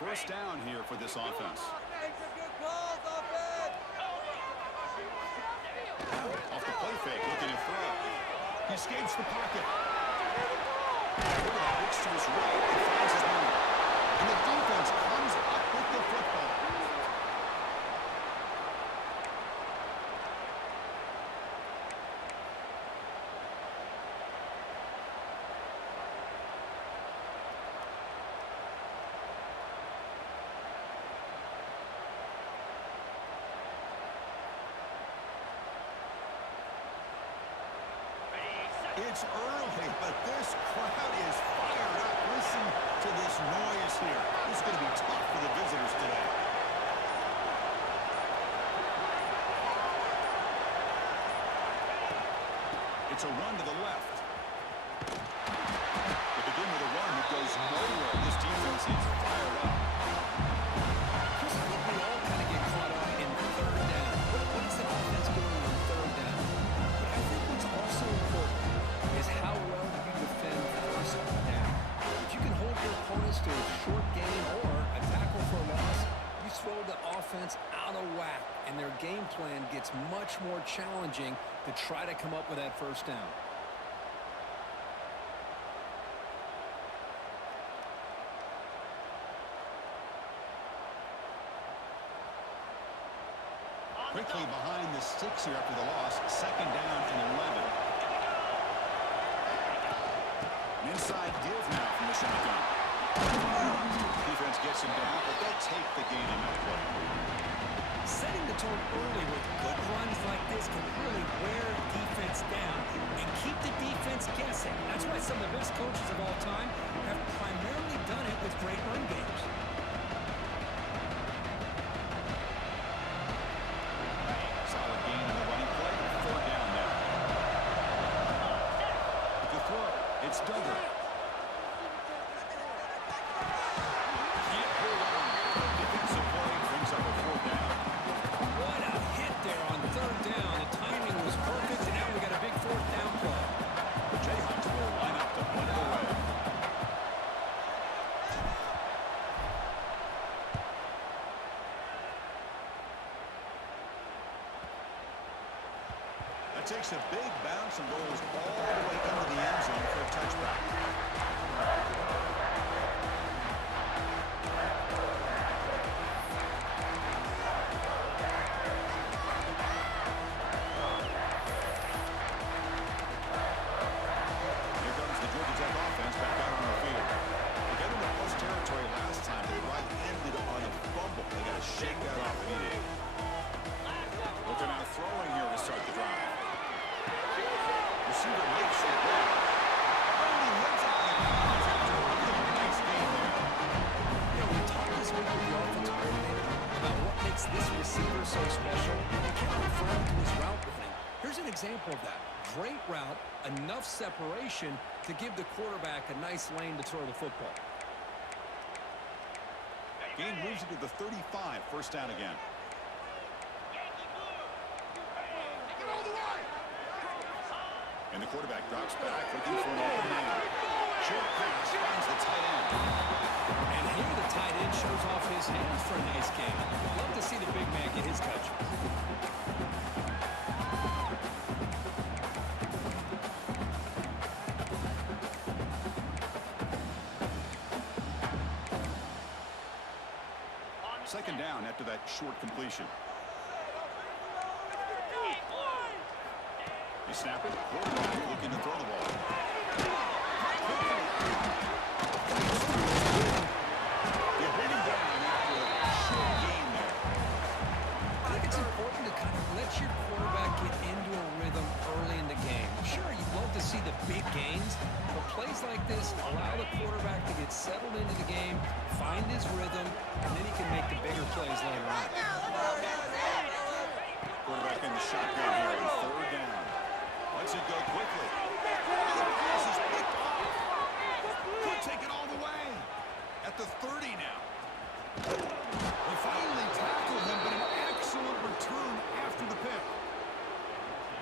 First down here for this offense. Off the play fake, looking to throw. He escapes the pocket. Looks to his right and finds his man. And the defense comes up with the football. It's early, but this crowd is fired up. Listen to this noise here. This is going to be tough for the visitors today. It's a run to the left. They begin with a run that goes nowhere. This defense is fired up. Chris, I think we all kind of get caught up in third down. What is the offense doing on third down? But I think what's also important is how well you defend first down. If you can hold your opponents to a short gain or a tackle for a loss, you throw the offense out of whack, and their game plan gets much more challenging to try to come up with that first down. Quickly behind the sticks here after the loss. Second down and 11. An inside give now from the shotgun. Defense gets him down, but they'll take the gain on that play. Setting the tone early with good runs like this can really wear defense down and keep the defense guessing. That's why some of the best coaches of all time have primarily done it with great run games. Solid gain on the running play. Third down now. The throw. It's Duggar. Can't hold on. Defensive play brings up a fourth down. What a hit there on third down. The timing was perfect, and now we got a big fourth down play. The Jayhawks will line up to punt it away. That takes a big bounce and rolls all the way into the end zone for a touchback. Here comes the Georgia Tech offense back out on the field. They got into close territory last time. They right-handed on a fumble. They got to shake that off immediately. Looking out throwing here to start the drive. Receiver makes it work. Only hits out of bounds after a really nice game there. You know, we talked this week with the offensive coordinator about what makes this receiver so special. We kept referring to his route running. Here's an example of that. Great route, enough separation to give the quarterback a nice lane to throw the football. Gain moves it to the 35. First down again. And the quarterback drops back, looking for an open man. Short pass finds the tight end. And here the tight end shows off his hands for a nice game. Love to see the big man get his touches. Second down after that short completion. They snap it. Quarterback looking to throw the ball. They're bringing down after a short gain there. I think it's important to kind of let your quarterback get into a rhythm early in the game. Sure, you'd love to see the big gains, but plays like this allow the quarterback to get settled into the game, find his rhythm, and then he can make the bigger plays later on. Quarterback in the shotgun here on third down. Lets it go quickly. The pass is picked off. Could take it all the way. At the 30 now. They finally tackled him, but an excellent return after the pick.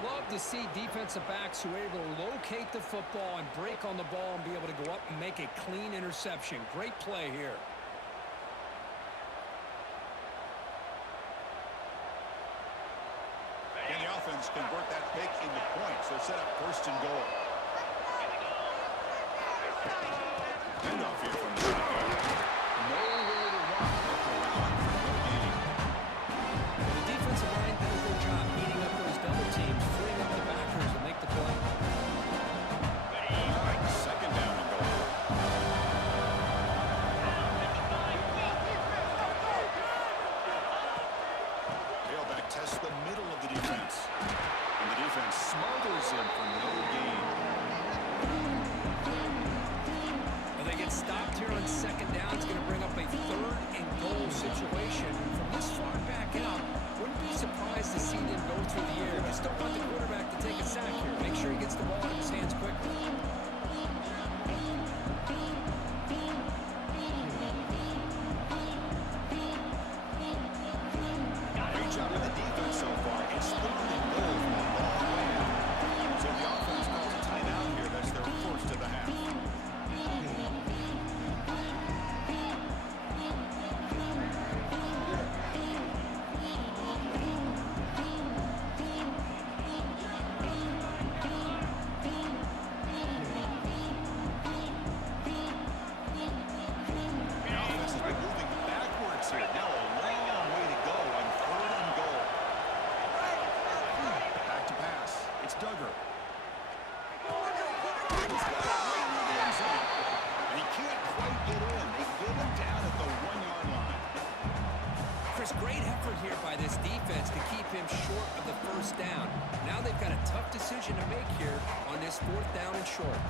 Love to see defensive backs who are able to locate the football and break on the ball and be able to go up and make a clean interception. Great play here. offense convert that pick into points. They're set up first and goal. Handoff here from the shotgun. Nowhere to run. Look around for no gain. The defensive line did a good job beating up those double teams, freeing up the backers to make the play. All right, second down and goal. Tailback tests the middle of the defense. And the defense smothers him for no gain. Well, they get stopped here on second down. It's going to bring up a third and goal situation. From this far back out, wouldn't be surprised to see them go through the air. Just don't want the quarterback to take a sack here. Make sure he gets the ball in his hands quickly. Great job of the defense so far. It's third and goal from a long way out. So the offense calls a timeout here. That's their first of the half. The offense has been moving backwards here. Now a long way to go on third and goal. Back to pass. It's Duggar. He's got it right near the end zone. And he can't quite get in. They get him down at the 1-yard line. Chris, great effort here by this defense to keep him short of the first down. Now they've got a tough decision to make here on this fourth down and short.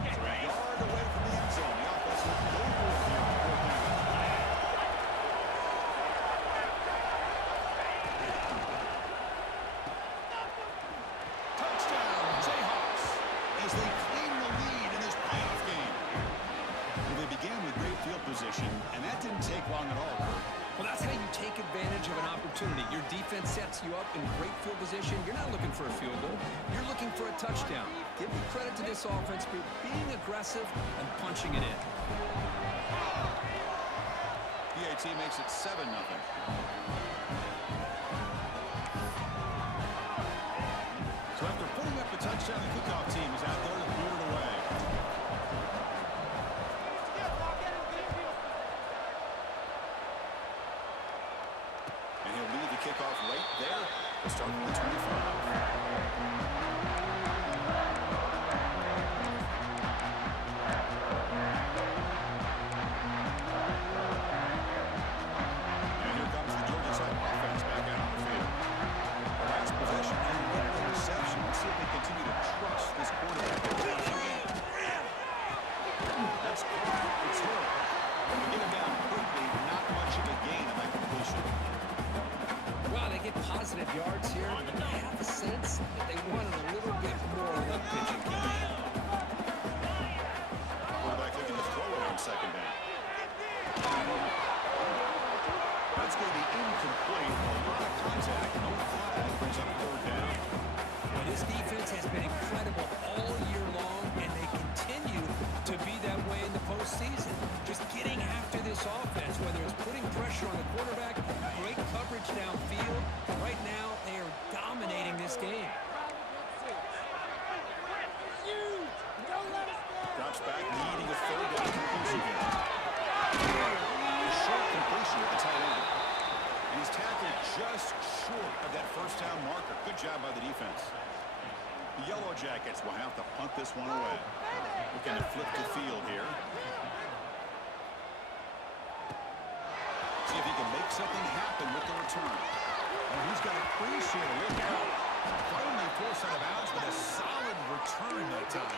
3 yards away from the end zone. The offense will go for it here on fourth down. Touchdown, Jayhawks, as they claim the lead in this playoff game. Well, they began with great field position, and that didn't take long at all, Kirk. Well, that's how you take advantage of an opportunity. Your defense sets you up in great field position. You're not looking for a field goal. You're looking for a touchdown. Give me credit to this offense for being aggressive and punching it in. PAT makes it 7-0. So after putting up the touchdown, the kickoff team is out there to boot it away. And he'll lead the kickoff right there to start from the 25. And here comes the Georgia Tech offense back out on the field. The last possession and an interception. Let's see if they continue to trust this quarterback in the passing game. That's caught. It's Hill. And we get him down quickly. Not much of a gain on that completion. Well, they get positive yards here. I have a sense that they wanted a little bit more of that pitching game. Quarterback looking to throw it on second down. That's going to be incomplete. A lot of contact. No flag. Brings up third down. Well, this defense has been incredible all year long, and they continue to be that way in the postseason. Just getting after this offense, whether it's putting pressure on the quarterback, great coverage downfield. Right now, they are dominating this game. Drops back, needing a third down conclusion here. A short completion at the tight end. And he's tackled just short of that first down marker. Good job by the defense. The Yellow Jackets will have to punt this one away. Looking to flip the field here. See if he can make something happen with the return. And he's got a crease here. Look out. Finally forced out of bounds, but a solid return that time.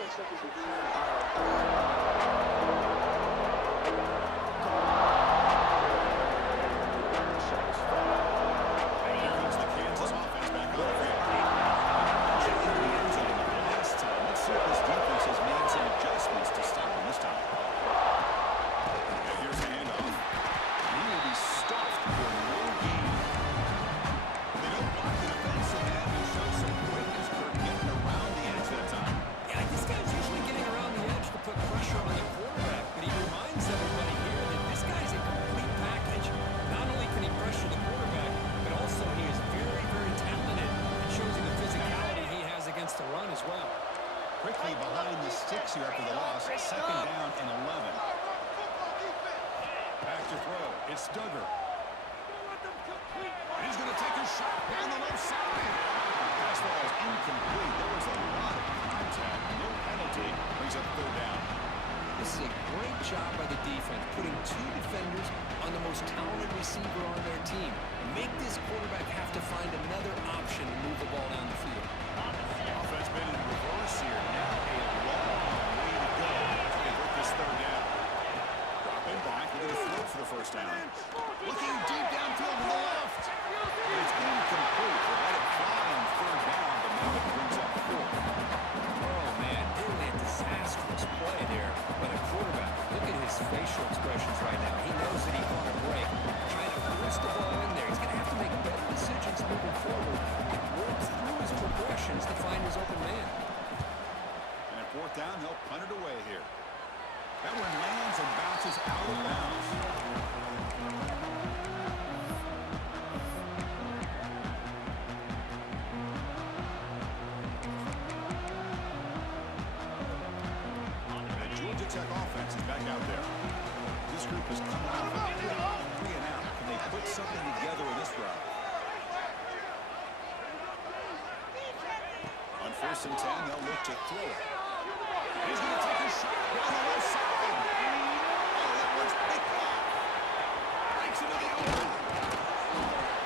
Here comes the Kansas offense back on the field. Checking the end zone the last time. Let's see if this defense has made some adjustments to stop him this time. And here's the handoff. And he will be stuffed for no gain. They don't block the defense, and that will show some quickness for getting around the edge that time. Yeah, this guy's usually getting around the edge quickly behind the sticks here after the loss. Second down and 11. Back to throw. It's Duggar. He's going to take a shot on the left side. Pass ball is incomplete. There was a lot of contact. No penalty. Brings up third down. This is a great job by the defense, putting two defenders on the most talented receiver on their team. Make this quarterback have to find another option to move the ball down the field. Offense been in reverse here. Now a long way to go to convert this third down. Dropping back. We're going to throw for the first down. Looking deep downfield to the left. It's incomplete. They let it fly on third down, but now it brings up fourth. Oh, man, really a disastrous play there by the quarterback. Look at his facial expressions right now. He knows that he caught a break. Trying to force the ball in there. He's going to have to make better decisions moving forward. Work through his progressions to find his open man. And at fourth down, they'll punt it away here. That one lands and bounces out of bounds. The Georgia Tech offense is back out there. This group is coming off a three and out. Can they put something together in this route? On 1st and 10, they'll look to throw it. He's going to take a shot down the left side. Oh, that one's picked off. Breaks into the open.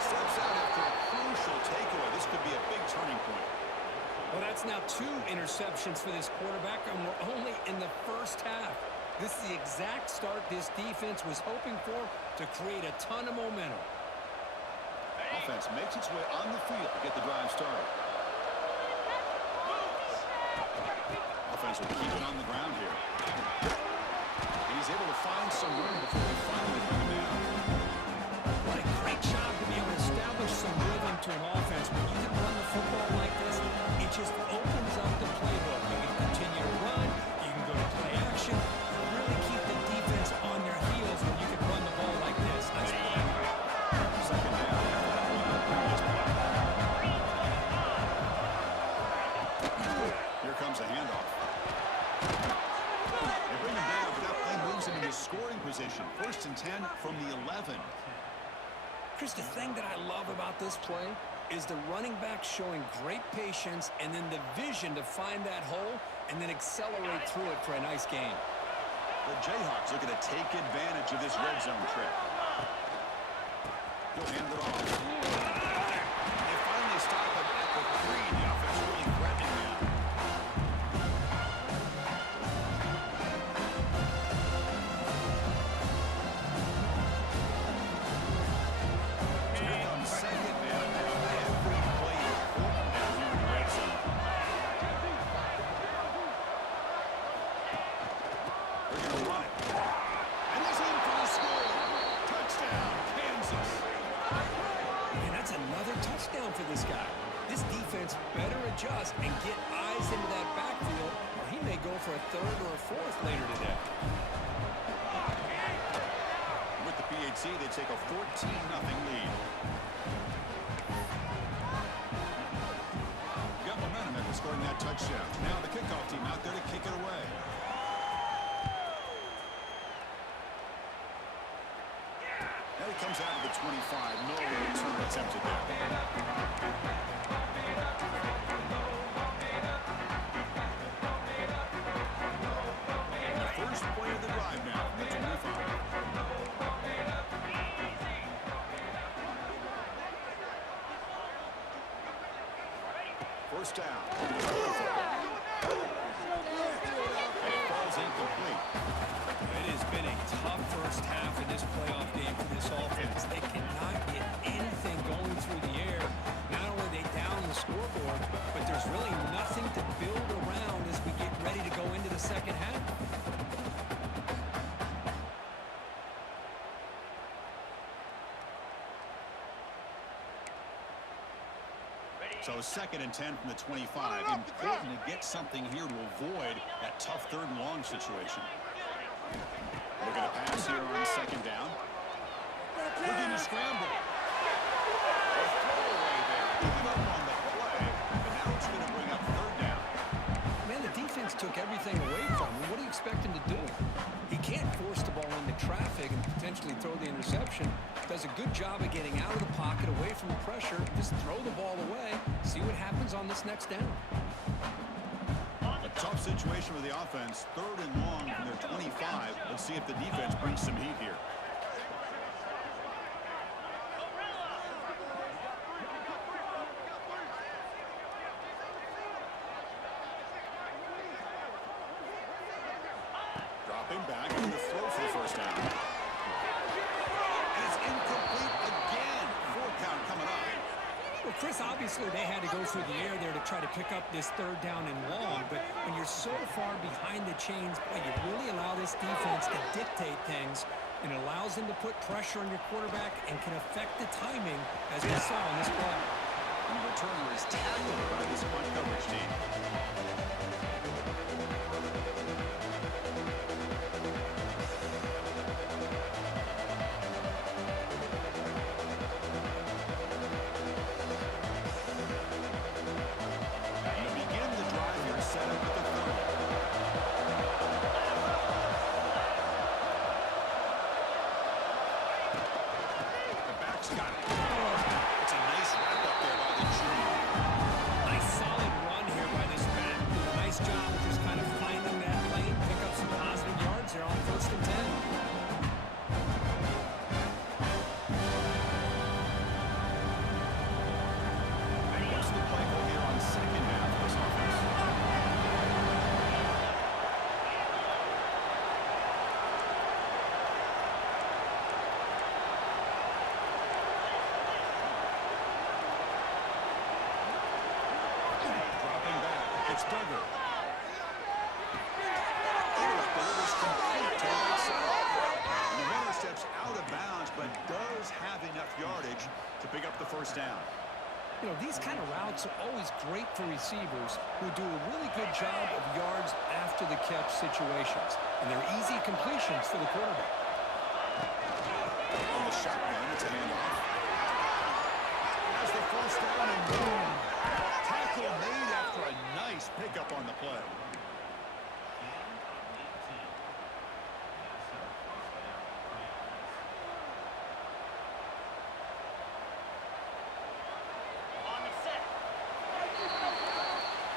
Steps out after a crucial takeaway. This could be a big turning point. Well, that's now 2 interceptions for this quarterback, and we're only in the first half. This is the exact start this defense was hoping for to create a ton of momentum. Offense makes its way on the field to get the drive started. Offense will keep it on the ground here. He's able to find some room before we finally bring him down. What a great job to be able to establish some rhythm to an offense. When you can run the football like this, it just opens up the playbook. You can continue to run, you can go to play action, and really keep the defense on their heels when you can run the ball like this. Nice play. Second down after that run on the previous play. Here comes a handoff. They bring him down, but that play moves him into scoring position. 1st and 10 from the 11. Chris, the thing that I love about this play is the running back showing great patience and then the vision to find that hole and then accelerate through it for a nice gain. The Jayhawks looking to take advantage of this red zone trip. He'll hand it off. They finally stop him at the 3. The offense really threatening now. So here comes second down now. Every play important down here in the red zone. They're going to run it. And he's in for the score. Touchdown, Kansas. And that's another touchdown for this guy. This defense better adjust and get eyes into that backfield, or he may go for a 3rd or a 4th later today. With the PHC, they take a 14-0 lead. Got momentum after scoring that touchdown. Now the kickoff team out there to kick it away. Now he comes out of the 25. No return attempted there. And the first play of the drive now from the 25. First down. And it falls incomplete. It has been a tough first half in this playoff game for this offense. They cannot get anything going through the air. Not only are they down the scoreboard, but there's really nothing to build around as we get ready to go into the second half. So 2nd and 10 from the 25. Important to get something here to avoid that tough 3rd and long situation. Looking to pass here on 2nd down. Looking to scramble. A throwaway there. Giving up on the play, but now it's going to bring up 3rd down. Man, the defense defense took everything away from him. What do you expect him to do? He can't force the ball into traffic and potentially throw the interception. Does a good job of getting out of the pocket, away from the pressure. Just throw the ball away. See what happens on this next down. A tough situation with the offense. 3rd and long from their 25. Let's see if the defense brings some heat here. Dropping back to the throw for the first down. And it's incomplete again. 4 count coming up. Well, Chris, obviously they had to go through the air there to try to pick up this 3rd down and long, but when you're so far behind the chains, boy, you really allow this defense to dictate things, and it allows them to put pressure on your quarterback and can affect the timing, as we saw in this play. And the returner is tackled by this punt coverage team. It's Duggar. Delivers complete to the right side. And the runner steps out of bounds, but does have enough yardage to pick up the first down. You know, these kind of routes are always great for receivers who do a really good job of yards after the catch situations. And they're easy completions for the quarterback. On the shotgun, it's a handoff. Has the first down and boom. Tackle made after a nice pickup on the play.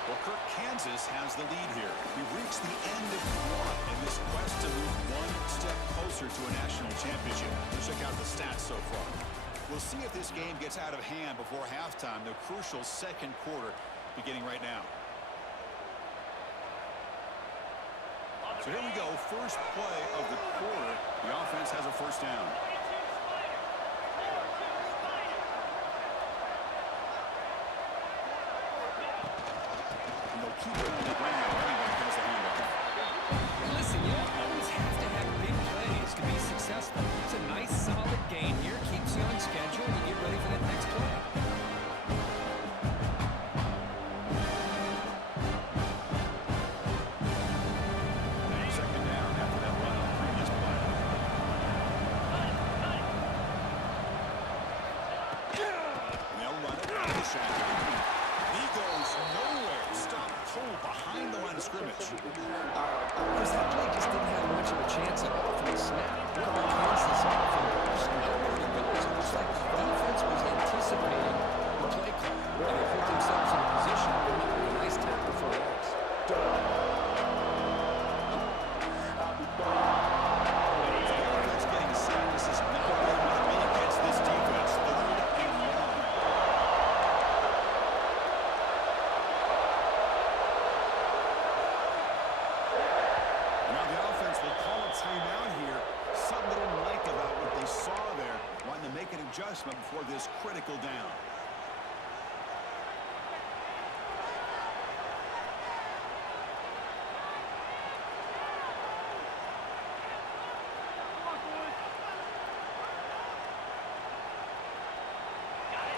Well, Kirk, Kansas has the lead here. We've reached the end of one in this quest to move one step closer to a national championship. Let's check out the stats so far. We'll see if this game gets out of hand before halftime, the crucial second quarter beginning right now. So here we go, first play of the quarter. The offense has a first down. And they'll keep it on the ground. Running back has the handoff. Listen, you don't always have to have big plays to be successful. It's a nice, solid game here. Keeps you on schedule to get ready for that next play. Second down after that run on the previous play. And they'll run it out of the shotgun. He goes nowhere. Stop cold behind the line of scrimmage. Because that play just didn't have much of a chance at all from the snap. Quarterback hands this off and nowhere to go. It looks like the defense was anticipating the play call, and they put themselves in a position to come up with a nice tackle for a loss. The offense getting set. This is not where they want to be against this defense. 3rd and long. Now the offense will call a timeout here. Something they didn't like about what they saw there. Wanting to make an adjustment before this critical down.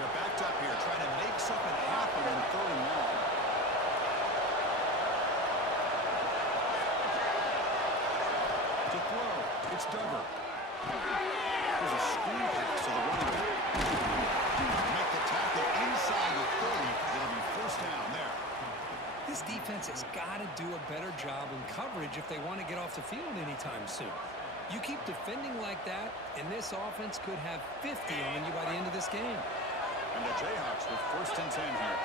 They're backed up here, trying to make something happen in 3rd and long. To throw, it's Duggar. There's a screen pass to the running back. Make the tackle inside the 30. It'll be first down there. This defense has got to do a better job in coverage if they want to get off the field anytime soon. You keep defending like that, and this offense could have 50 on you by the end of this game. And the Jayhawks with 1st and 10 here.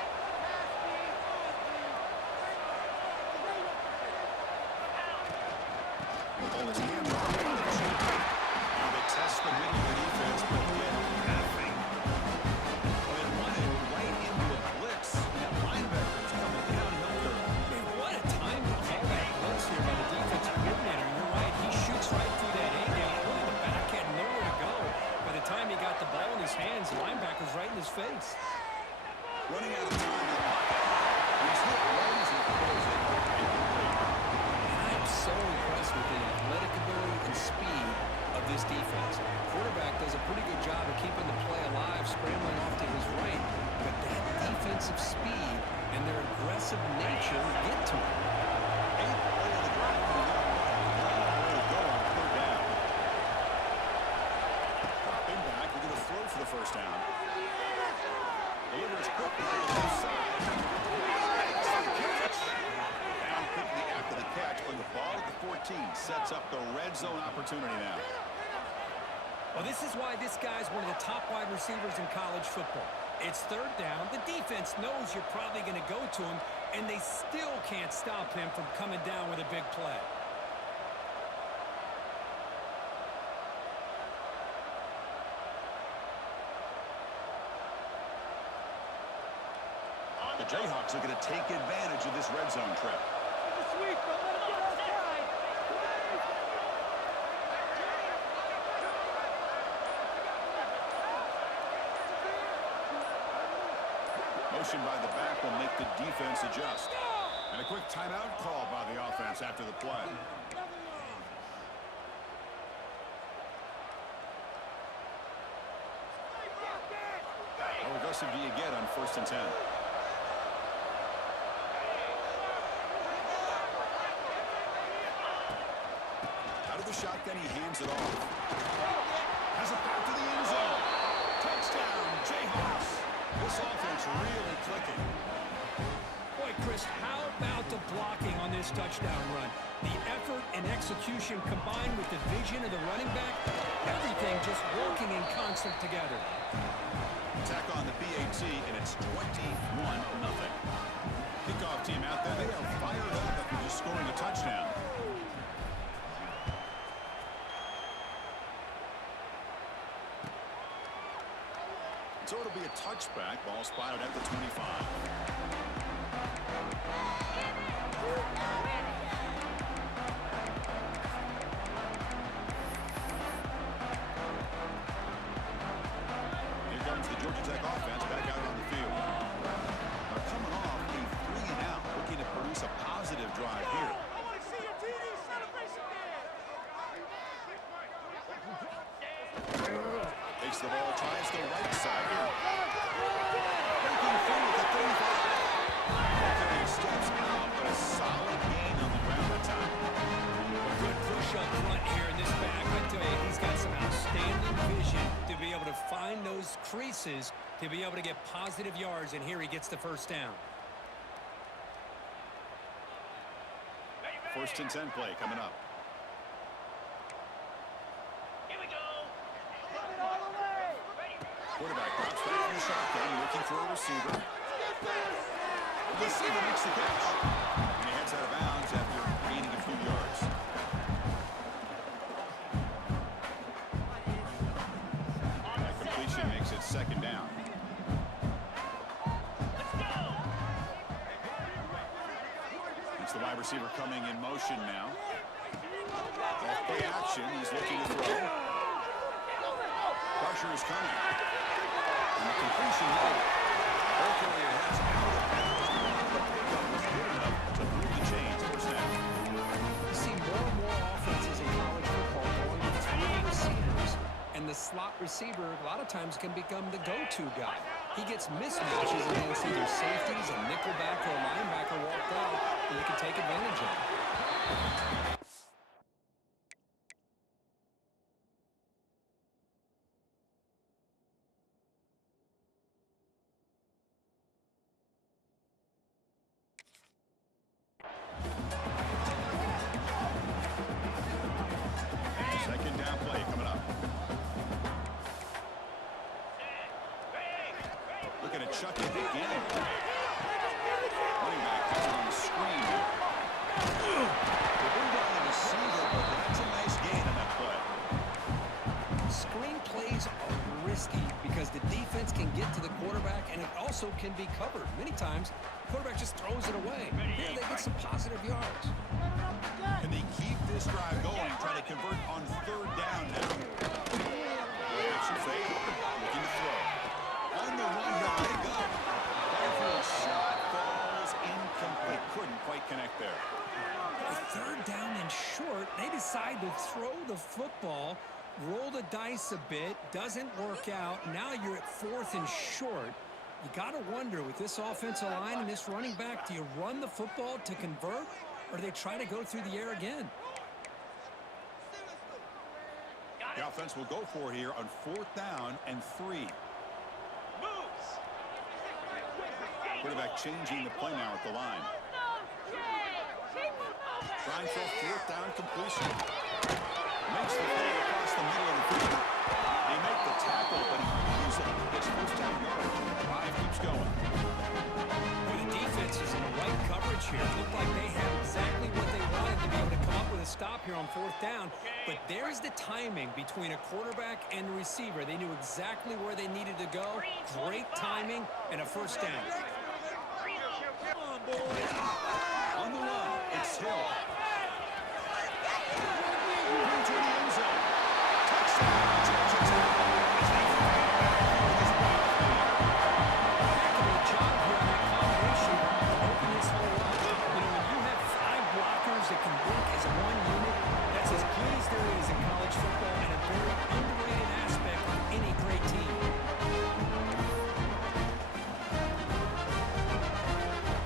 Ball is handed off. Now they test the middle of the defense, but get nothing. Well, they run it right into a blitz. That linebacker's coming downhill there. Man, what a time to call that blitz here by the defensive coordinator. You're right, he shoots right through that A-gap. Really, the back had nowhere to go. By the time he got the ball in his hands, the linebacker's right in his face. Running out of time in the pocket. He's hit runs and throws it. I'm so impressed with the athletic ability and speed of this defense. Quarterback does a pretty good job of keeping the play alive, scrambling off to his right. But that defensive speed and their aggressive nature get to him. 8th play of the drive coming up. Long way to go on 3rd down. Dropping back, we're going to throw for the 1st down. Delivers quickly to the left side. Makes the catch. Down quickly after the catch, but the ball at the 14 sets up the red zone opportunity now. Well, this is why this guy's one of the top wide receivers in college football. It's 3rd down. The defense knows you're probably going to go to him, and they still can't stop him from coming down with a big play. The Jayhawks are going to take advantage of this red zone trip. Motion by the back will make the defense adjust. And a quick timeout call by the offense after the play. How aggressive do you get on 1st and 10? Out of the shotgun, he hands it off. Has it back to the end zone. Touchdown, Jayhawks. This offense really clicking. Boy, Chris, how about the blocking on this touchdown run? The effort and execution combined with the vision of the running back, everything just working in concert together. Attack on the PAT, and it's 21-0. Kickoff team out there, they are fired up after just scoring a touchdown. So it'll be a touchback. Ball spotted at the 25. Here comes the Georgia Tech offense back out on the field. Now coming off a 3-and-out, looking to produce a positive drive here. Takes the ball, tries the right side here. Breaking through with the 35. Steps out, but a solid gain on the ground that time. Good push up front here in this back. I tell you, he's got some outstanding vision to be able to find those creases, to be able to get positive yards, and here he gets the 1st down. 1st and 10 play coming up. Quarterback drops back from the shotgun, looking for a receiver. The receiver makes the catch. And he heads out of bounds after gaining a few yards. That completion makes it 2nd down. It's the wide receiver coming in motion now. Off play action, he's looking to throw. Pressure is coming. And the completion made. Ball carrier heads out of bounds. The pickup was good enough to move the chains. 1st down. You see more and more offenses in college football going with 3 receivers, and the slot receiver a lot of times can become the go-to guy. He gets mismatches against either safeties, a nickelback, or a linebacker walked out, and they can take advantage of it. chuck it again. Running back has it on the screen. They bring down the receiver, but that's a nice gain on that play. Screen plays are risky because the defense can get to the quarterback, and it also can be covered. Many times, the quarterback just throws it away. Here they get some positive yards. Can they keep this drive going, trying to convert on third down now? Action fake, looking to throw. On the run, here they go. Downfield shot falls incomplete. Couldn't quite connect there. With third down and short, they decide to throw the football, roll the dice a bit, doesn't work out. Now you're at fourth and short. You got to wonder, with this offensive line and this running back, do you run the football to convert, or do they try to go through the air again? The offense will go for here on fourth down and 3. Quarterback changing the play now at the line. Trying for a fourth down completion. Makes the play across the middle of the field. They make the tackle, but he easily gets first down yardage. Drive keeps going. Well, the defense is in the right coverage here. It looked like they had exactly what they wanted to be able to come up with a stop here on fourth down. But there's the timing between a quarterback and the receiver. They knew exactly where they needed to go. Great timing and a first down. On the run, it's Hill. Into the end zone. Touchdown, Georgia Tech. Heck of a job here on that combination to open this whole up. You know, when you have 5 blockers that can work as one unit, that's as good as there is in college football and a very underrated aspect of any great team.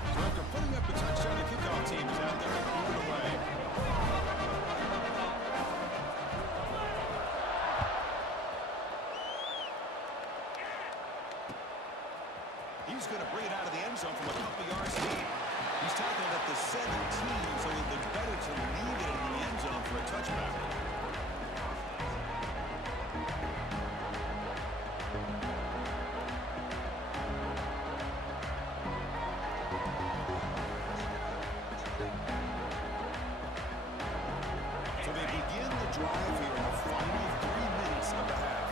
So after putting up a touchdown, the kickoff team is out there moving away. He's going to bring it out of the end zone from a couple yards deep. He's tackled at the 17, so it would be better to leave it in the end zone for a touchback. So they begin the drive here in the final 3 minutes of the half.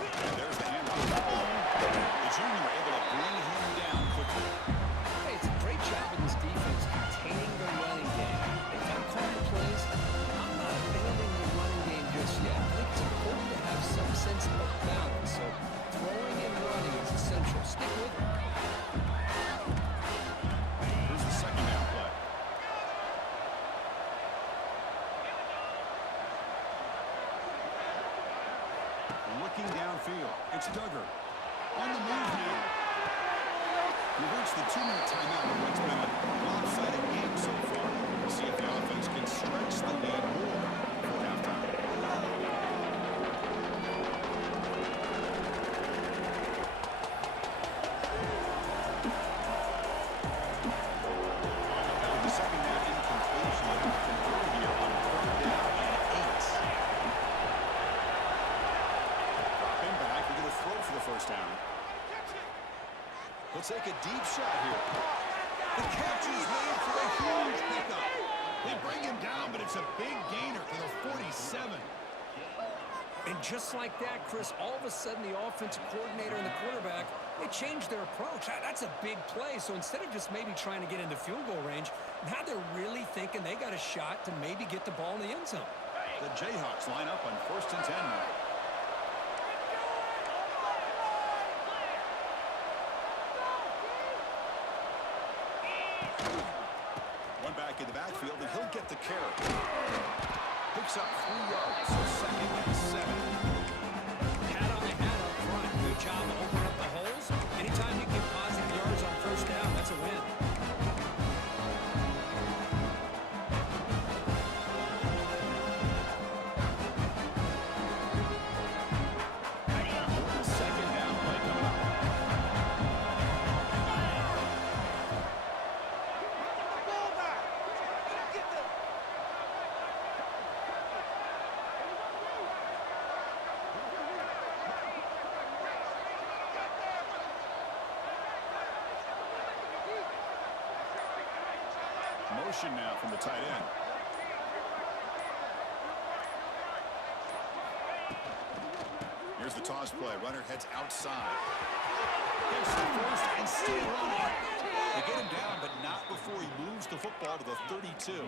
And there's the handoff. The junior able to bring him down quickly. Hey, it's a great job in this defense containing the running game. They found corner plays. I'm not abandoning the running game just yet. I think it's important to have some sense of balance. So throwing and running is essential. Stick with it. Here's the second down play. Looking downfield. It's Duggar. On the move now. We've reached the 2-minute timeout where it's been a lopsided game so far. We'll see if the offense can stretch the lead more before halftime. Now the second down incompletion. Converted here on third down and 8. Drop him back. We're going to throw for the first down. He'll take a deep shot here. The catch is made for a huge pickup. They bring him down, but it's a big gainer to the 47. And just like that, Chris, all of a sudden the offensive coordinator and the quarterback, they changed their approach. That's a big play. So instead of just maybe trying to get into field goal range, now they're really thinking they got a shot to maybe get the ball in the end zone. The Jayhawks line up on 1st and 10 now. One back in the backfield, and he'll get the carry. Picks up 3 yards, so 2nd and 7. Hat on the hat up front. Good job of opening up the holes. Anytime you get positive yards on first down, that's a win. Second down play coming up. motion now from the tight end. Here's the toss play. Runner heads outside. Gets the first and still running. They get him down, but not before he moves the football to the 32.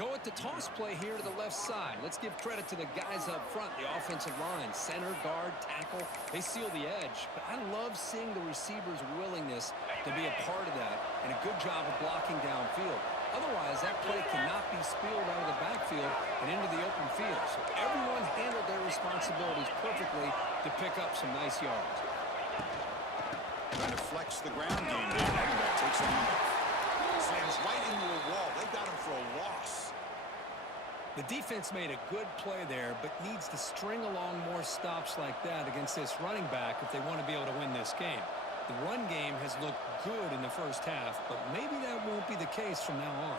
Go at the toss play here to the left side. Let's give credit to the guys up front, the offensive line, center, guard, tackle. They seal the edge. But I love seeing the receiver's willingness to be a part of that and a good job of blocking downfield. Otherwise, that play cannot be spilled out of the backfield and into the open field. So everyone handled their responsibilities perfectly to pick up some nice yards. Trying to flex the ground game there. That takes him off. Slams right into a wall. They got him for a loss. The defense made a good play there, but needs to string along more stops like that against this running back if they want to be able to win this game. The run game has looked good in the first half, but maybe that won't be the case from now on.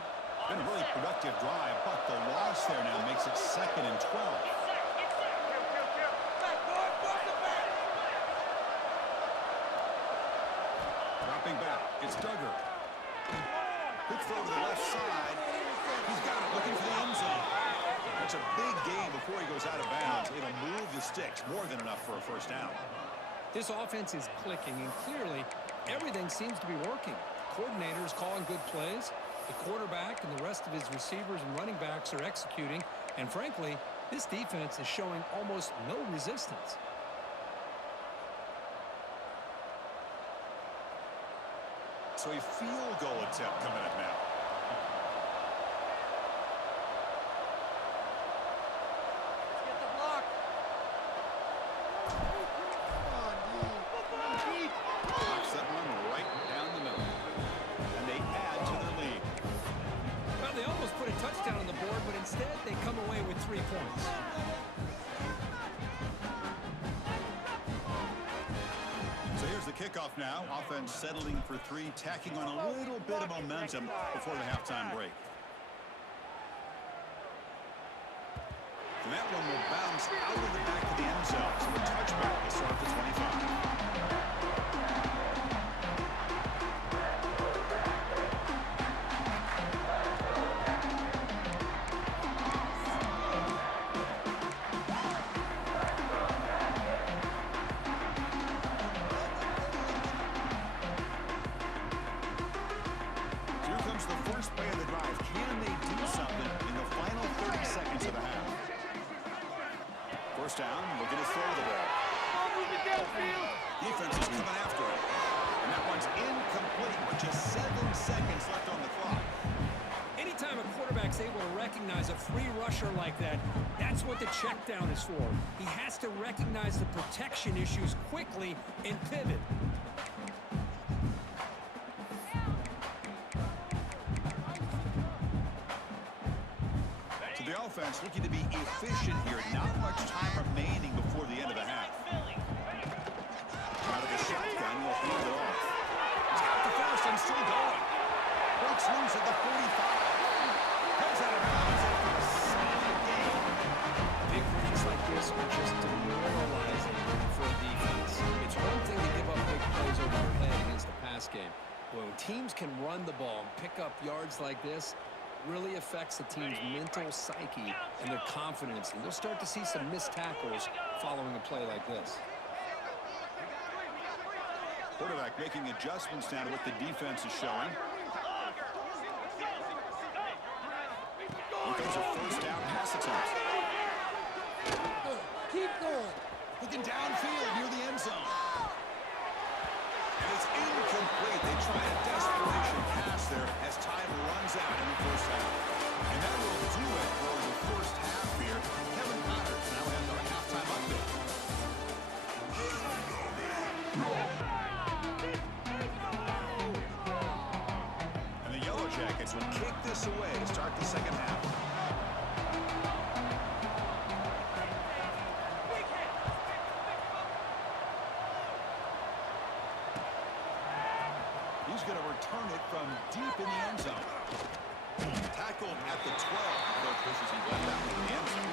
Been a really productive drive, but the loss there now makes it 2nd and 12. Dropping back, it's Duggar. Good throw to the left side. He's got it, looking for the end zone. That's a big gain before he goes out of bounds. It'll move the sticks, more than enough for a first down. This offense is clicking, and clearly everything seems to be working. Coordinators calling good plays. The quarterback and the rest of his receivers and running backs are executing. And frankly, this defense is showing almost no resistance. So a field goal attempt coming up now. Get the block. Knocks that one right down the middle. And they add to their lead. Well, they almost put a touchdown on the board, but instead they come away with 3 points. So here's the kickoff now. Offense settling for 3, tacking on a little bit of momentum before the halftime break. And that one will bounce out of the back of the end zone. So a touchback to start the 25. First down, look at his throw of the ball. Defense is coming after it. And that one's incomplete with just 7 seconds left on the clock. Anytime a quarterback's able to recognize a free rusher like that, that's what the check down is for. He has to recognize the protection issues quickly and pivot. So the offense looking to be efficient here. Not much time remaining before the end of the half. Out of the shotgun, will hand it off. He's got the first and still going. Breaks loose at the 45. Goes out of bounds after a solid game. Big runs like this are just demoralizing for a defense. It's one thing to give up big plays over your head against the pass game. When teams can run the ball and pick up yards like this, really affects the team's mental psyche and their confidence. And you'll start to see some missed tackles following a play like this. Quarterback making adjustments now to what the defense is showing. Here comes a first down pass attempt. Keep going. Looking downfield near the end zone. And it's incomplete. They try a desperation pass there as time runs out in the first half. And that will do it for the first half here. Kevin Connors now has our halftime update. And the Yellow Jackets will kick this away to start the second half. He's going to return it from deep in the end zone. Tackled at the 12. Coach wishes he left that one in the end zone.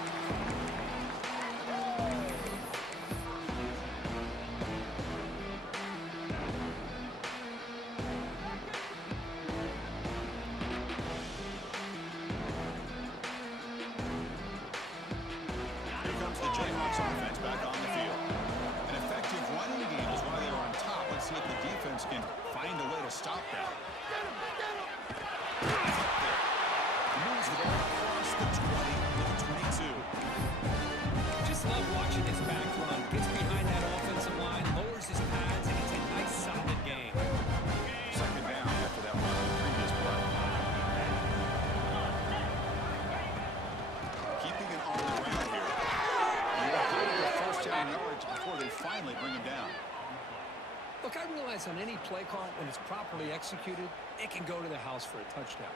finally bring him down. Look, I realize on any play call, when it's properly executed, it can go to the house for a touchdown.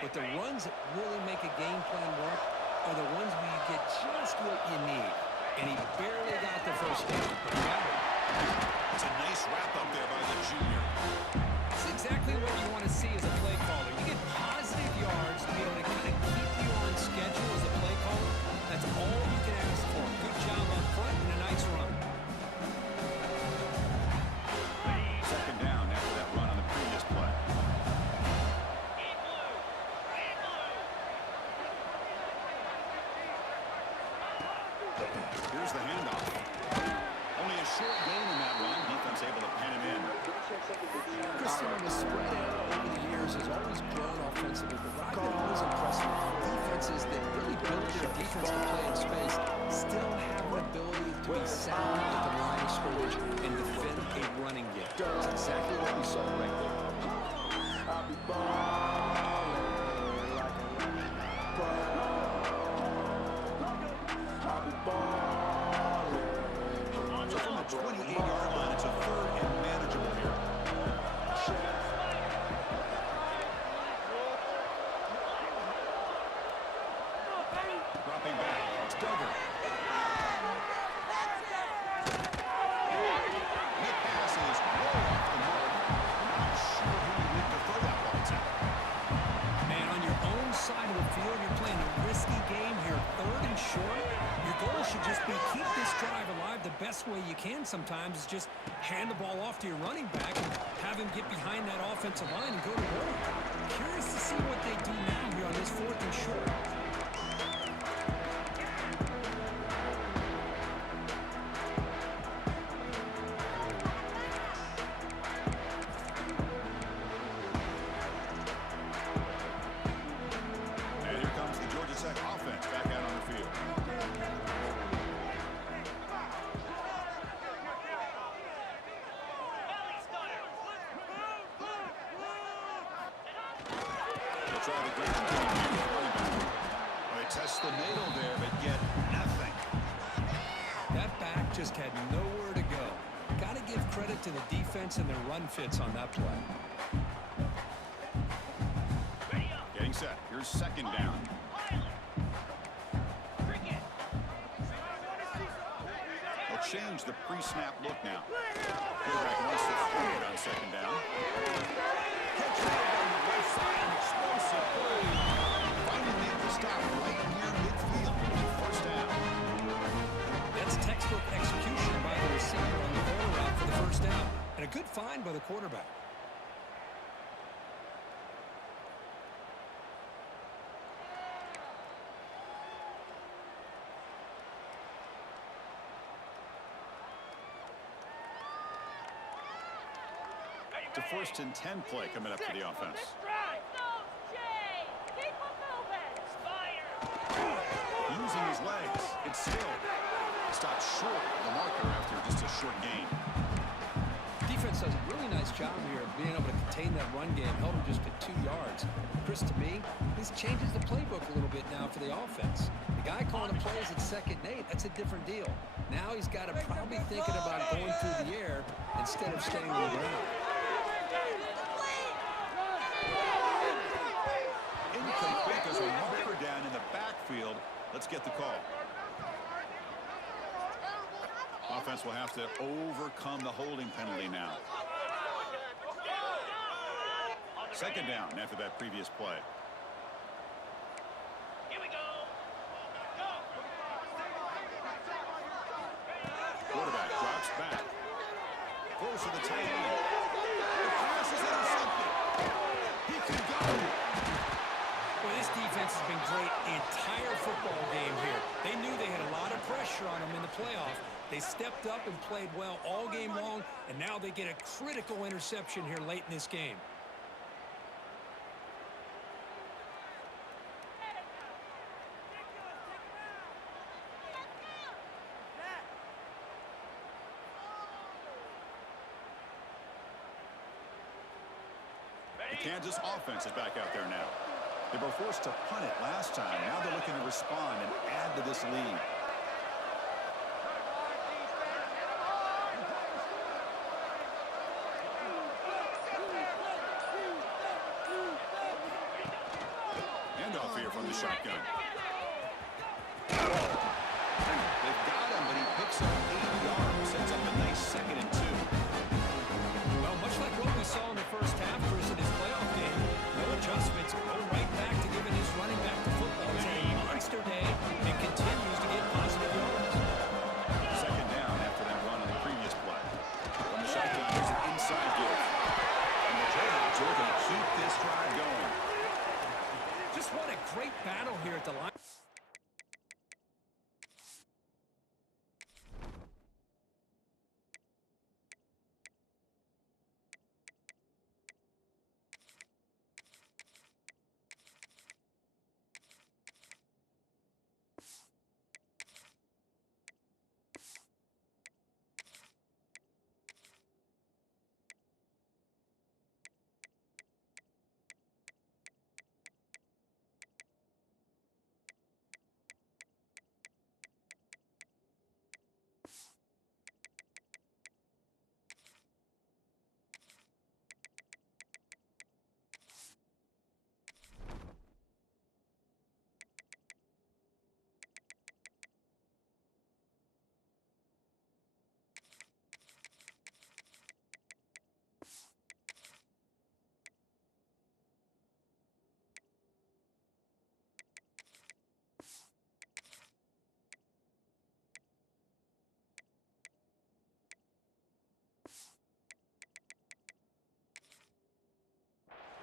But the runs that really make a game plan work are the ones where you get just what you need. And he barely got the first down, but he got it. It's a nice wrap-up there by the junior. It's exactly what you want to see as a play caller. You get positive yards to be able to kind of keep you on schedule as a play caller. That's all you can ask for. Good job up front and a nice run. Second down after that run on the previous play. Here's the handoff. Only a short gain in that run. Defense able to pen him in. Christian, on the spread era over the years has always grown offensively, but what I've been always impressed with defenses that really build their defense to play in space still have an ability to be sound at the line of scrimmage and defend a running game. That's exactly what we saw right there. I'll be ballin' like a I'll be ballin'. So from the 28-yard line, it's a third and manageable here. Dropping back, it's Duggar. That pass is way off the mark. Not sure who he went to throw that ball to. Man, on your own side of the field, you're playing a risky game here, third and short. Your goal should just be keep this drive alive the best way you can sometimes is just hand the ball off to your running back and have him get behind that offensive line and go to work. Curious to see what they do now here on this fourth and short. And here comes the Georgia Tech offense back out on the field. They'll try the ground game here with running back. Well, they test the middle there, but get nothing. That back just had nowhere to go. Got to give credit to the defense and their run fits on that play. Getting set. Here's second down. They'll change the pre-snap look now. Quarterback wants to throw it on second down. Catch it on the left side. Explosive play. Finally made the stop right near midfield. First down. That's textbook execution by the receiver on the corner route for the first down. And a good find by the quarterback. It's a first and 10 play coming up for the offense. Using his legs. It's still stopped short of the marker after just a short gain. Defense does a really nice job here of being able to contain that run game. Held him just at 2 yards. Chris, to me, this changes the playbook a little bit now for the offense. The guy calling the plays at 2nd and 8, that's a different deal. Now he's got to probably thinking about going through the air instead of staying on the ground. Incomplete as a marker down in the backfield. Let's get the call. Offense will have to overcome the holding penalty now. Second down after that previous play. Quarterback drops back. Close to the tight end. The pass is intercepted. He can go. Well, this defense has been great the entire football game here. They knew they had a lot of pressure on them in the playoff. They stepped up and played well all game long, and now they get a critical interception here late in this game. The Kansas offense is back out there now. They were forced to punt it last time. Now they're looking to respond and add to this lead.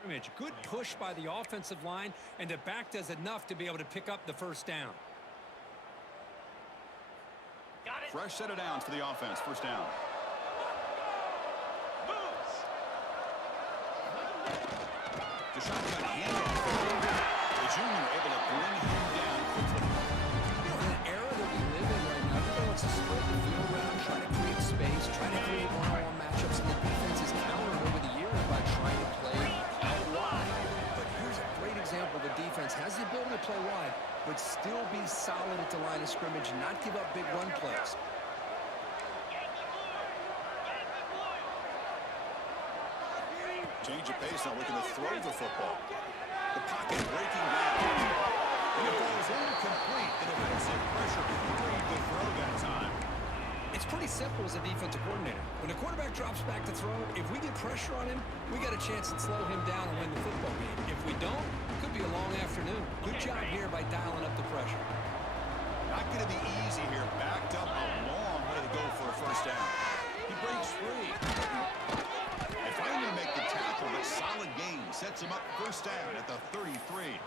scrimmage. Good push by the offensive line, and the back does enough to be able to pick up the first down. Fresh set of downs for the offense. First down. The shotgun handoff. The junior able to bring him down quickly. You know, in an era that we live in right now, everybody wants to spread the field around, try to create space, try to create one-on-one matchups, and the defense is countered over the years by trying to play out wide. But here's a great example. The defense has the ability to play wide, but still be solid at the line of scrimmage, not give up big run plays. Change of pace now, looking to throw the football. The pocket breaking down. And the ball is incomplete. The defensive pressure hurried the throw that time. It's pretty simple as a defensive coordinator. When the quarterback drops back to throw, if we get pressure on him, we got a chance to slow him down and win the football game. If we don't, it could be a long afternoon. Good job here by dialing up the pressure. Not going to be easy here. Backed up a long way to go for a first down. He breaks free. They finally make the tackle, but solid gain sets him up first down at the 33.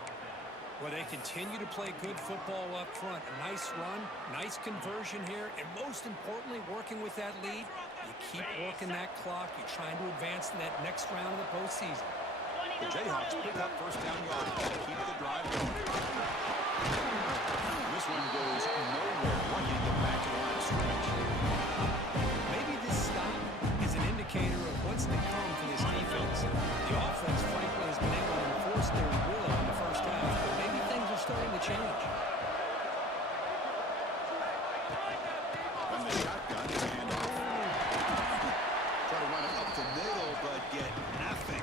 Well, they continue to play good football up front. A nice run, nice conversion here, and most importantly, working with that lead, you keep working that clock. You're trying to advance to that next round of the postseason. The Jayhawks pick up first down yardage to keep the drive going. This one goes nowhere. Lucky to get back to the line of scrimmage. Maybe this stop is an indicator of what's to come for this defense. The offense, frankly, has been able to enforce their will in the first half, but maybe things are starting to change. From the shotgun, his handoff. Try to run it up the middle, but get nothing.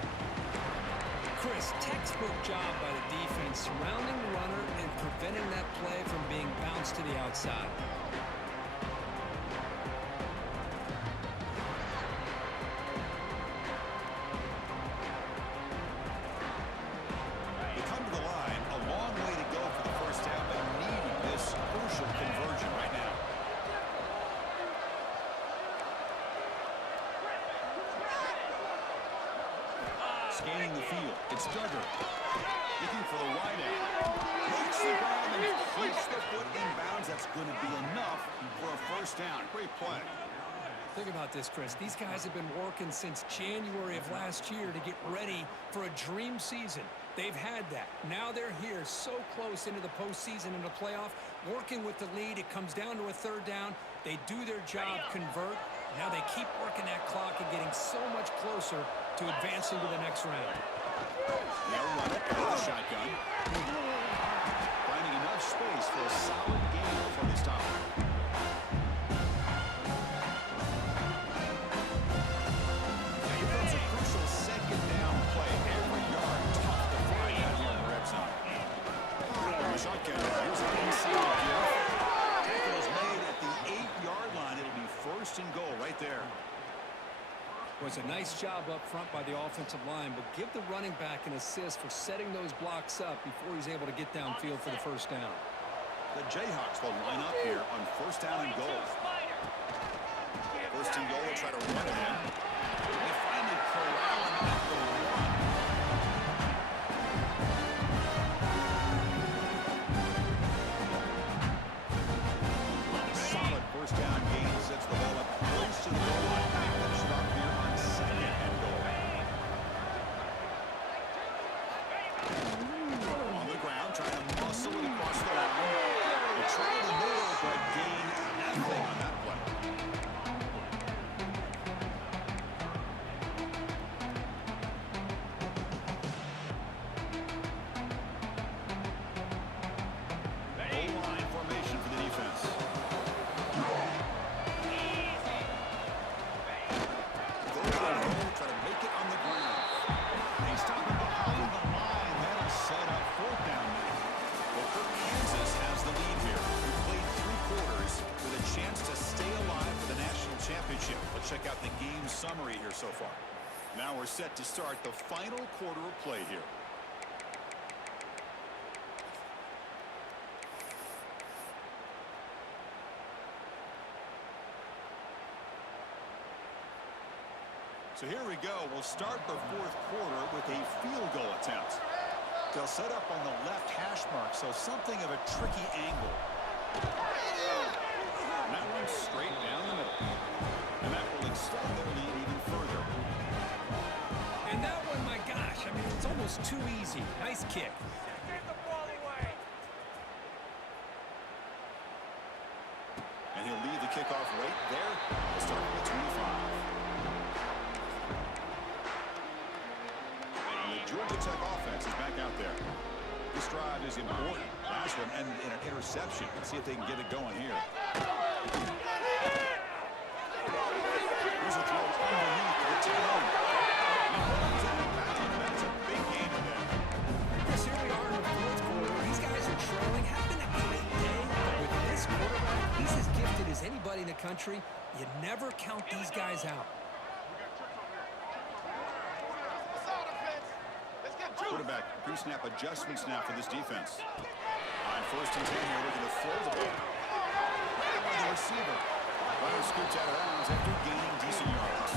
Chris, textbook job by the defense, surrounding the runner and preventing that play from being bounced to the outside. They come to the line, a long way to go for the first down, but needing this crucial conversion right now. Scanning the field, it's Duggar. Looking for the wide out. Breaks the ground and keeps the foot in bounds. That's going to be enough for a first down. Great play. Think about this, Chris. These guys have been working since January of last year to get ready for a dream season. They've had that. Now they're here so close into the postseason and the playoff, working with the lead. It comes down to a third down. They do their job, convert. Now they keep working that clock and getting so much closer to advancing to the next round. They'll run it with the shotgun. Finding enough space for a solid gain before they stop. Now here comes a crucial second down play. Every yard tough to find out here in the red zone. The shotgun. Here's an inside give. Tackle is made at the 8-yard line. It'll be first and goal right there. Was a nice job up front by the offensive line, but give the running back an assist for setting those blocks up before he's able to get downfield for the first down. The Jayhawks will line up here on first down and goal. First and goal, will try to run it in. They finally corral him at the one. Solid first down gain sets the ball up close to the goal line. Finish it up here on second and goal. On the ground, trying to muscle it across the line. They try the middle, but gain nothing on that play. O-line formation for the defense. Try to make it on the ground. They stop him behind the line. That'll set up fourth down now. Well, Kansas has the lead here. We played 3 quarters with a chance to stay alive for the national championship. Let's check out the game summary here so far. Now we're set to start the final quarter of play here. So here we go. We'll start the fourth quarter with a field goal attempt. They'll set up on the left hash mark, so something of a tricky angle. And that one's straight down the middle. And that will extend their lead even further. And that one, my gosh, I mean, it's almost too easy. Nice kick. And he'll lead the kickoff right there. We'll start with the 25. And the Georgia Tech offense is back out there. This drive is important. Last one and an interception. Let's see if they can get it going here. Here's a throw underneath the 10. That's a big game for them. Chris, here we are in the fourth quarter. These guys are trailing. Having a great day. But with this quarterback, he's as gifted as anybody in the country. You never count these guys out. Quarterback pre-snap adjustments now for this defense. On 1st and 10 here, looking to throw the ball. Right by the receiver. Runner scoots out of bounds after gaining decent yards.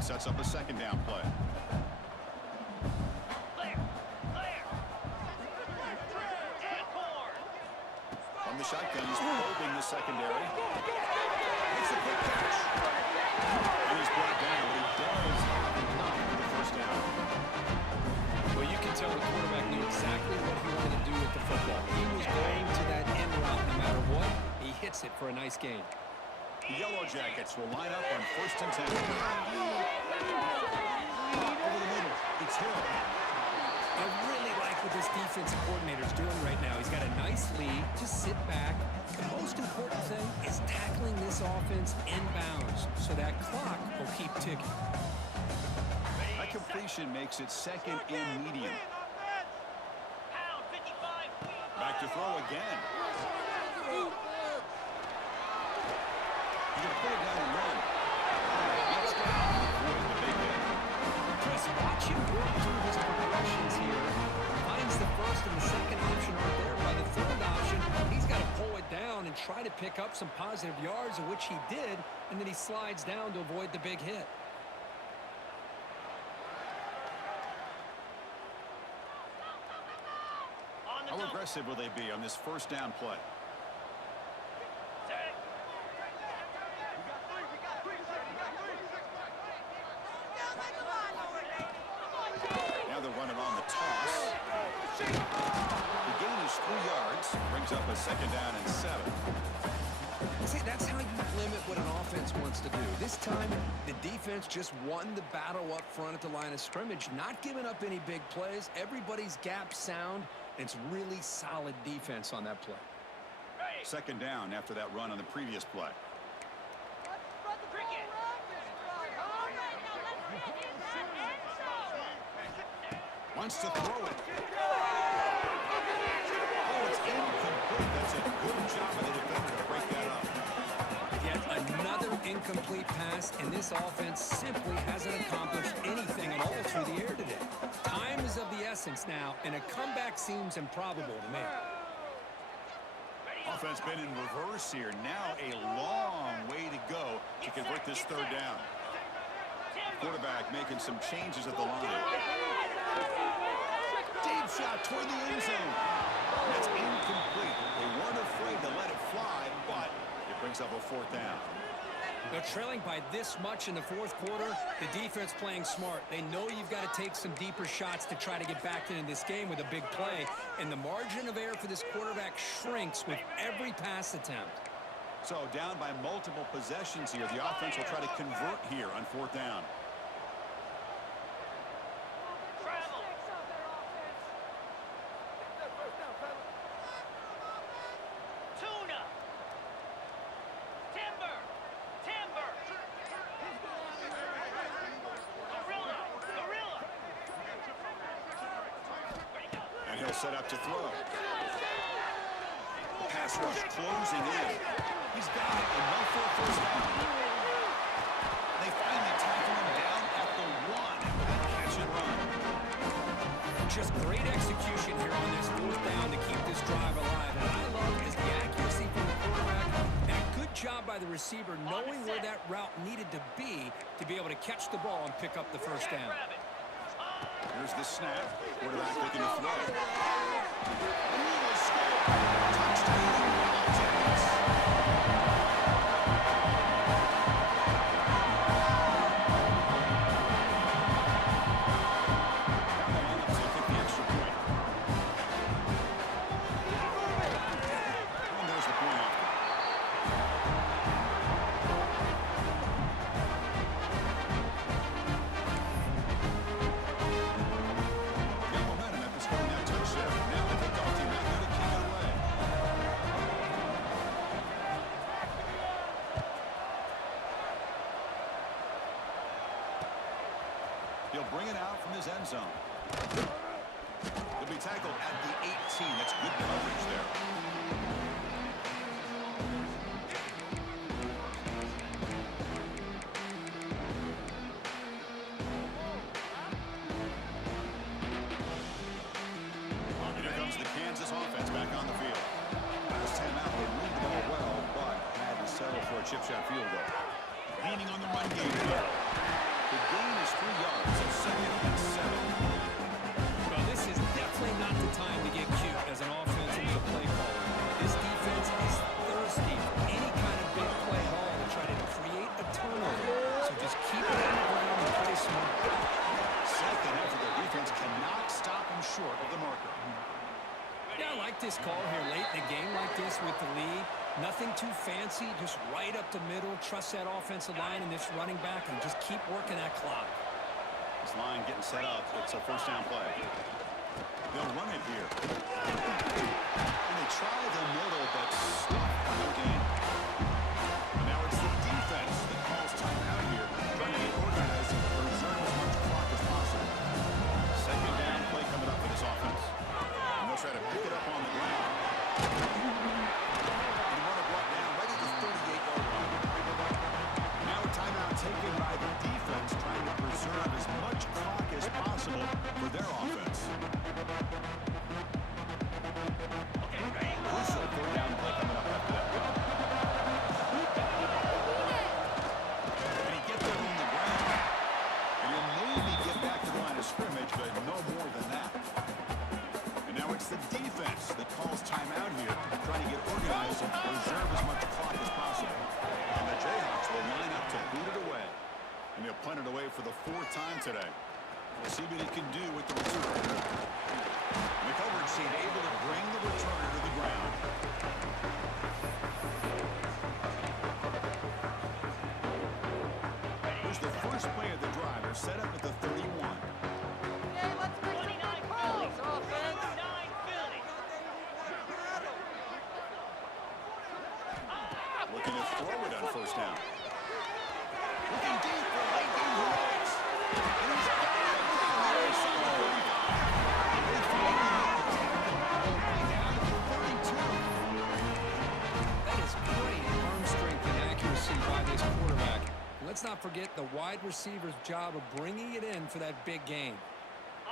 Sets up a second down play. From the shotgun, he's probing the secondary. It's a quick catch. And he's brought down, but he does have enough for the first down. Well, you can tell the quarterback knew exactly what he wanted to do with the football. He was going to that end route no matter what. He hits it for a nice gain. The Yellow Jackets will line up on 1st and 10. Over the middle, it's Hill. I really like what this defensive coordinator's doing right now. He's got a nice lead. Just sit back. The most important thing is tackling this offense inbounds so that clock will keep ticking. That completion makes it 2nd and medium. Back to throw again. Put it down and run. Gets down. Avoid the big hit. Chris, watch him work through his progressions here. Finds the first and the second option right there. By the third option, he's got to pull it down and try to pick up some positive yards, of which he did, and then he slides down to avoid the big hit. How aggressive will they be on this first down play? Now they're running on the toss. The gain is 3 yards. Brings up a 2nd down and 7. See, that's how you limit what an offense wants to do. This time, the defense just won the battle up front at the line of scrimmage, not giving up any big plays. Everybody's gap sound. It's really solid defense on that play. 2nd down after that run on the previous play. Wants to throw it. Oh, it's incomplete. That's a good job by the defender to break that up. Yet another incomplete pass, and this offense simply hasn't accomplished anything at all through the air today. Time is of the essence now, and a comeback seems improbable to me. Offense been in reverse here. Now a long way to go to convert this 3rd down. Quarterback making some changes at the line. Deep shot toward the end zone. That's incomplete. They weren't afraid to let it fly, but it brings up a 4th down. They're trailing by this much in the fourth quarter. The defense playing smart. They know you've got to take some deeper shots to try to get back into this game with a big play. And the margin of error for this quarterback shrinks with every pass attempt. So down by multiple possessions here. The offense will try to convert here on 4th down. Set up to throw. The pass pass rush closing in. He's got it, enough for a first down. They finally tackle him down at the 1 after that catch and run. Just great execution here on this fourth down to keep this drive alive. And I love is the accuracy from the quarterback and a good job by the receiver knowing where that route needed to be able to catch the ball and pick up the first down. Here's the snap. Quarterback looking to throw. And he will score. Touchdown, Yellow Jackets. He'll bring it out from his end zone. He'll be tackled at the 18. That's good coverage there. And here comes the Kansas offense back on the field. Last time out, they moved the ball well, but had to settle for a chip shot field goal. Leaning on the run game here. The gain is 3 yards, so 2nd and 7. Well, this is definitely not the time to get cute as an offensive play caller. This defense is thirsty for any kind of big play haul to try to create a turnover. So just keep it on the ground and play smart. 2nd effort, the defense cannot stop him short of the marker. Yeah, I like this call here late in a game like this with the lead. Nothing too fancy, just right up the middle. Trust that offensive line and this running back and just keep working that clock. This line getting set up. It's a first down play. They'll run it here. And they try the middle, but stop. No gain. And now it's the defense that calls timeout here, trying to get organized and preserve as much clock as possible. 2nd down play coming up for this offense. And they'll try to pick it up on the ground. Taken by the defense, trying to preserve as much clock as possible for their offense. Crucial 3rd down play coming up after that. And he gets there on the ground. And he'll maybe get back to the line of scrimmage, but no more than that. And now it's the defense that calls timeout here, trying to get organized and preserve as much clock as possible. And the Jayhawks will line up to boot it away. And he'll punt it away for the 4th time today. We'll see what he can do with the return. And the coverage team able to bring the returner to the ground. Here's the first play of the drive. They're set up at the 31. Okay, let's make some good calls, offense. Looking to throw it on first down. Looking deep for Lightning Hooks. And he's got it on the other side of the 35. They finally make the tackle all the way down to the 32. That is great arm strength and accuracy by this quarterback. Let's not forget the wide receiver's job of bringing it in for that big game.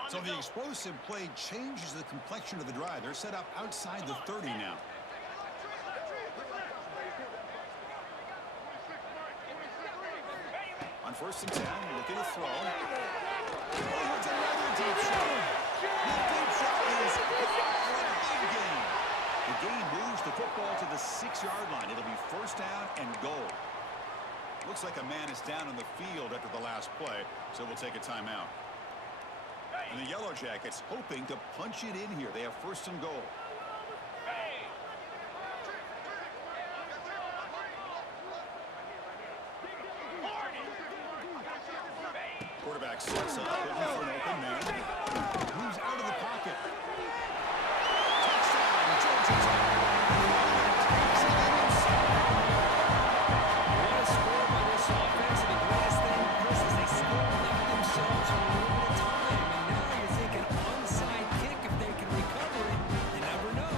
So the explosive play changes the complexion of the drive. They're set up outside the 30 now. On 1st and 10, looking to throw. Oh, it's another deep shot. The deep shot is caught for a big gain. The gain moves the football to the 6-yard line. It'll be first down and goal. Looks like a man is down on the field after the last play, so we'll take a timeout. And the Yellow Jackets hoping to punch it in here. They have 1st and goal. Quarterback sets up, looking for an open man. Moves out of the pocket. Touchdown, Georgia Tech. Takes it in inside. What a score by this offense. And the greatest thing, Chris, is they still left themselves a little bit of time. And now you're thinking onside kick if they can recover it. You never know.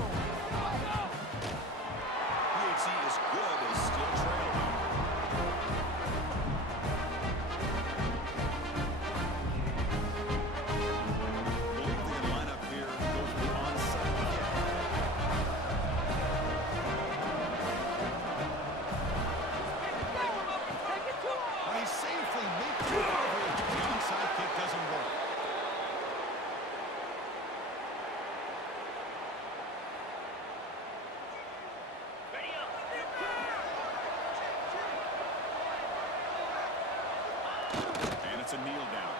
a kneel down.